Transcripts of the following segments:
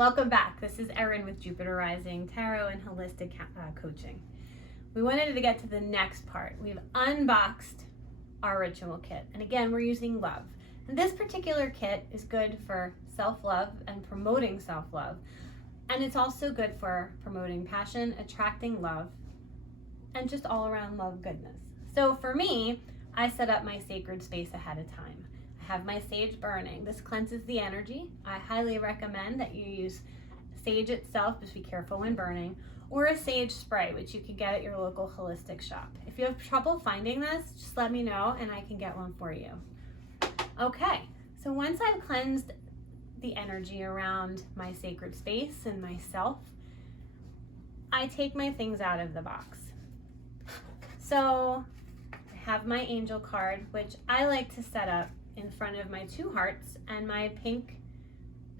Welcome back. This is Erin with Jupiter Rising Tarot and Holistic Coaching. We wanted to get to the next part. We've unboxed our ritual kit. And again, we're using love. And this particular kit is good for self-love and promoting self-love. And it's also good for promoting passion, attracting love, and just all around love goodness. So for me, I set up my sacred space ahead of time. I have my sage burning. This cleanses the energy. I highly recommend that you use sage itself, just be careful when burning, or a sage spray, which you can get at your local holistic shop. If you have trouble finding this, just let me know and I can get one for you. Okay, so once I've cleansed the energy around my sacred space and myself, I take my things out of the box. So I have my angel card, which I like to set up in front of my two hearts and my pink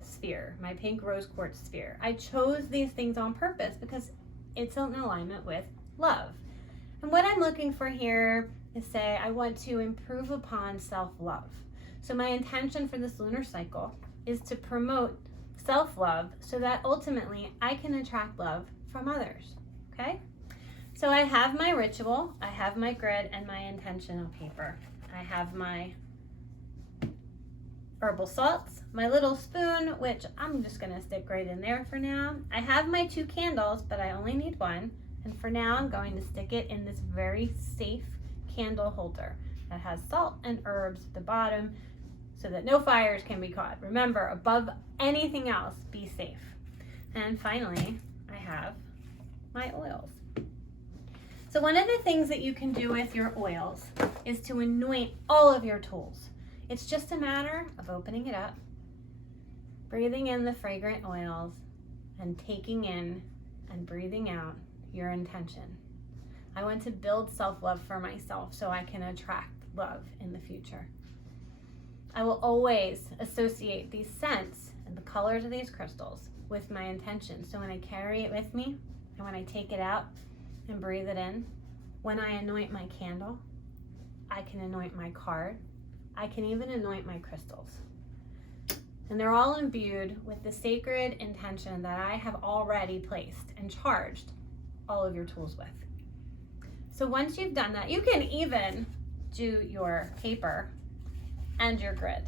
sphere, my pink rose quartz sphere. I chose these things on purpose because it's in alignment with love. And what I'm looking for here is say, I want to improve upon self-love. So my intention for this lunar cycle is to promote self-love so that ultimately I can attract love from others, okay? So I have my ritual, I have my grid and my intentional paper. I have my herbal salts, my little spoon, which I'm just gonna stick right in there for now. I have my 2 candles, but I only need 1. And for now, I'm going to stick it in this very safe candle holder that has salt and herbs at the bottom so that no fires can be caught. Remember, above anything else, be safe. And finally, I have my oils. So one of the things that you can do with your oils is to anoint all of your tools. It's just a matter of opening it up, breathing in the fragrant oils, and taking in and breathing out your intention. I want to build self-love for myself so I can attract love in the future. I will always associate these scents and the colors of these crystals with my intention. So when I carry it with me and when I take it out and breathe it in, when I anoint my candle, I can anoint my card. I can even anoint my crystals. And they're all imbued with the sacred intention that I have already placed and charged all of your tools with. So once you've done that, you can even do your paper and your grid.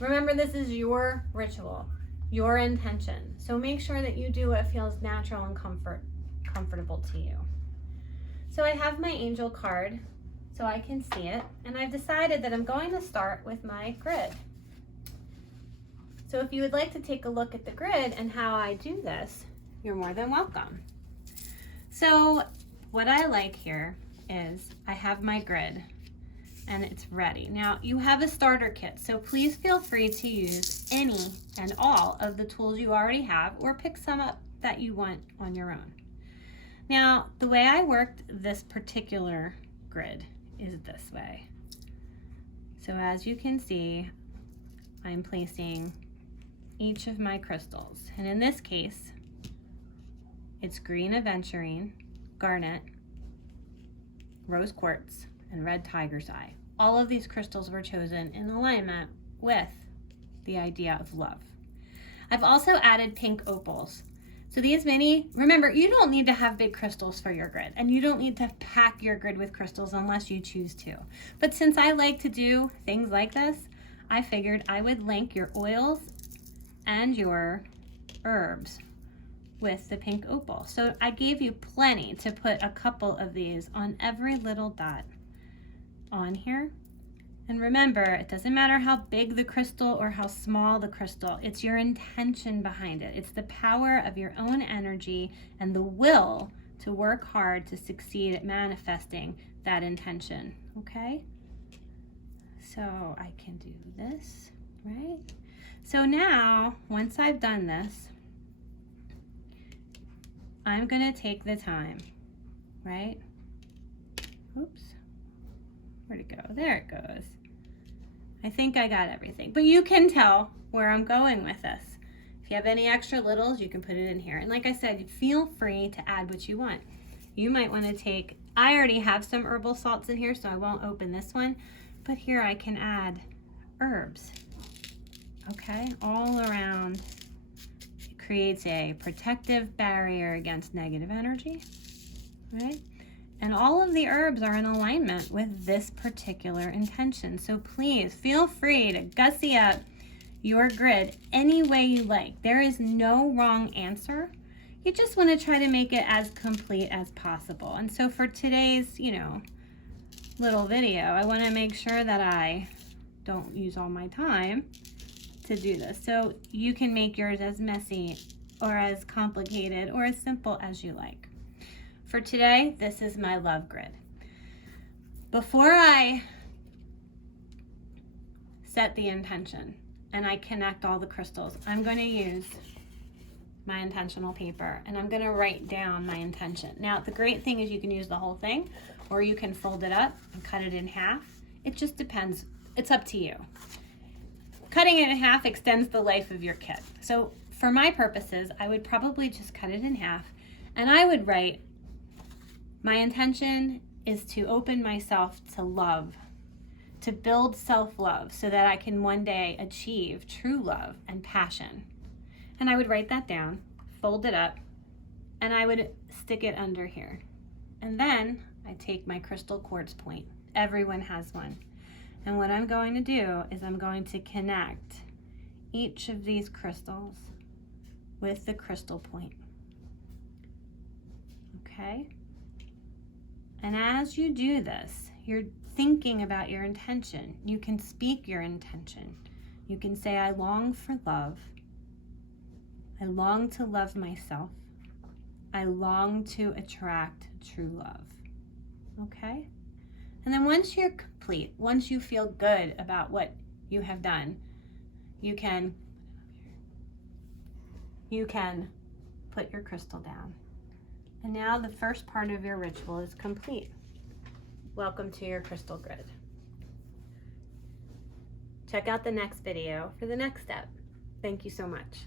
Remember, this is your ritual, your intention. So make sure that you do what feels natural and comfortable to you. So I have my angel card so I can see it, and I've decided that I'm going to start with my grid. So if you would like to take a look at the grid and how I do this, you're more than welcome. So what I like here is I have my grid and it's ready. Now you have a starter kit, so please feel free to use any and all of the tools you already have or pick some up that you want on your own. Now the way I worked this particular grid is this way. So as you can see, I'm placing each of my crystals, and in this case it's green aventurine, garnet, rose quartz, and red tiger's eye. All of these crystals were chosen in alignment with the idea of love. I've also added pink opals. So these remember, you don't need to have big crystals for your grid, and you don't need to pack your grid with crystals unless you choose to. But since I like to do things like this, I figured I would link your oils and your herbs with the pink opal. So I gave you plenty to put a couple of these on every little dot on here. And remember, it doesn't matter how big the crystal or how small the crystal, it's your intention behind it. It's the power of your own energy and the will to work hard to succeed at manifesting that intention, okay? So I can do this, right? So now, once I've done this, I'm gonna take the time, right? Oops, where'd it go? There it goes. I think I got everything, but you can tell where I'm going with this. If you have any extra littles, you can put it in here. And like I said, feel free to add what you want. You might want to take, I already have some herbal salts in here, so I won't open this one, but here I can add herbs, okay, all around. It creates a protective barrier against negative energy, right? And all of the herbs are in alignment with this particular intention. So please feel free to gussy up your grid any way you like. There is no wrong answer. You just want to try to make it as complete as possible. And so for today's, little video, I want to make sure that I don't use all my time to do this. So you can make yours as messy or as complicated or as simple as you like. For today, this is my love grid. Before I set the intention and I connect all the crystals, I'm going to use my intentional paper and I'm going to write down my intention. Now, the great thing is you can use the whole thing or you can fold it up and cut it in half. It just depends. It's up to you. Cutting it in half extends the life of your kit. So for my purposes, I would probably just cut it in half and I would write, my intention is to open myself to love, to build self-love so that I can one day achieve true love and passion. And I would write that down, fold it up, and I would stick it under here. And then I take my crystal quartz point. Everyone has one. And what I'm going to do is I'm going to connect each of these crystals with the crystal point. Okay? And as you do this, you're thinking about your intention. You can speak your intention. You can say, I long for love. I long to love myself. I long to attract true love. Okay? And then once you're complete, once you feel good about what you have done, you can put your crystal down. And now the first part of your ritual is complete. Welcome to your crystal grid. Check out the next video for the next step. Thank you so much.